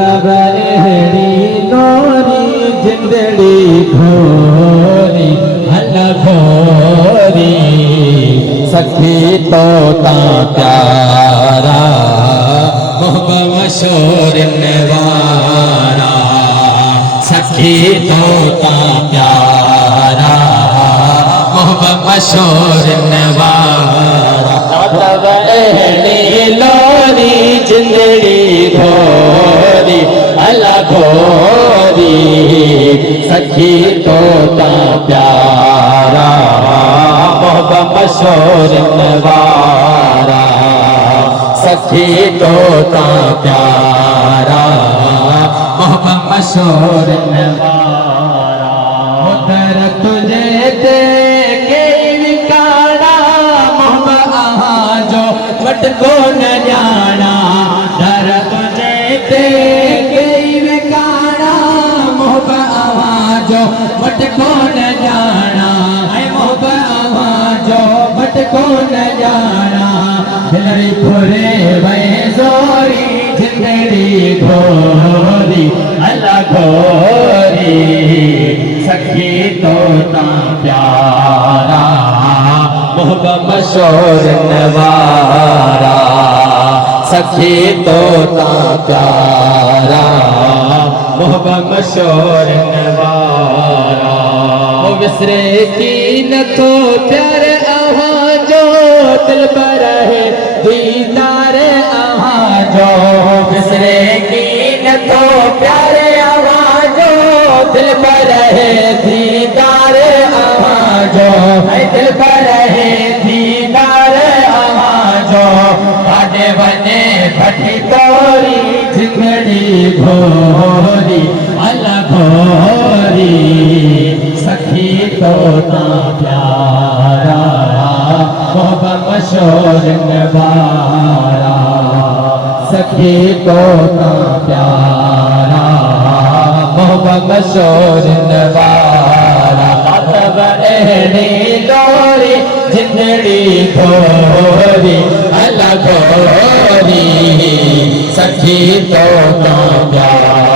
मतलब एड़ी नोरी जिंदड़ी घोरी हल घोरी सखी तोता प्यारा मोहब्बत मशहूर नवारा सखी तोता प्यारा मोहब्बत मशहूर नवारा मतलब एड़ी लोरी जिंदड़ी घोरी अला घोरी सखी तोता प्यारा मोहब्बत मशहूर नवारा सखी तोता प्यारा मोहब्बत मशहूर नवारा उधर तुझे देखे विकारा मोहब्बत आहा जो मट को न जाना डर तुझे देखे विकारा मोहब्बत आहा जो मट को न जाना है मोहब्बत आहा जो मट को न जाना दिलरी खोरे भय जोरी जिंदड़ी घोरी अल्लाह घोरी सखी तोता प्यारा मोहब्बत मशहूर नवारा सखी तोता प्यारा मोहब्बत मशहूर नवारा वो विसरे की न तो प्यार आहा जो दिल पर है दीदार आहा जो विसरे की न तो प्यार आहा जो दिल पर है दीदार आहा जो है दिल पर है दीदार आहा जो आगे बने भटी तोरी जिंदड़ी घोरी अल्लाह घोरी सखी तोता प्यारा मोहब्बत मशहूर नवारा सखी तोता प्यारा मोहब्बत मशहूर नवारा मतलब एड़ी लोरी जिंदड़ी घोरी अल्लाह घोरी सखी तोता प्यारा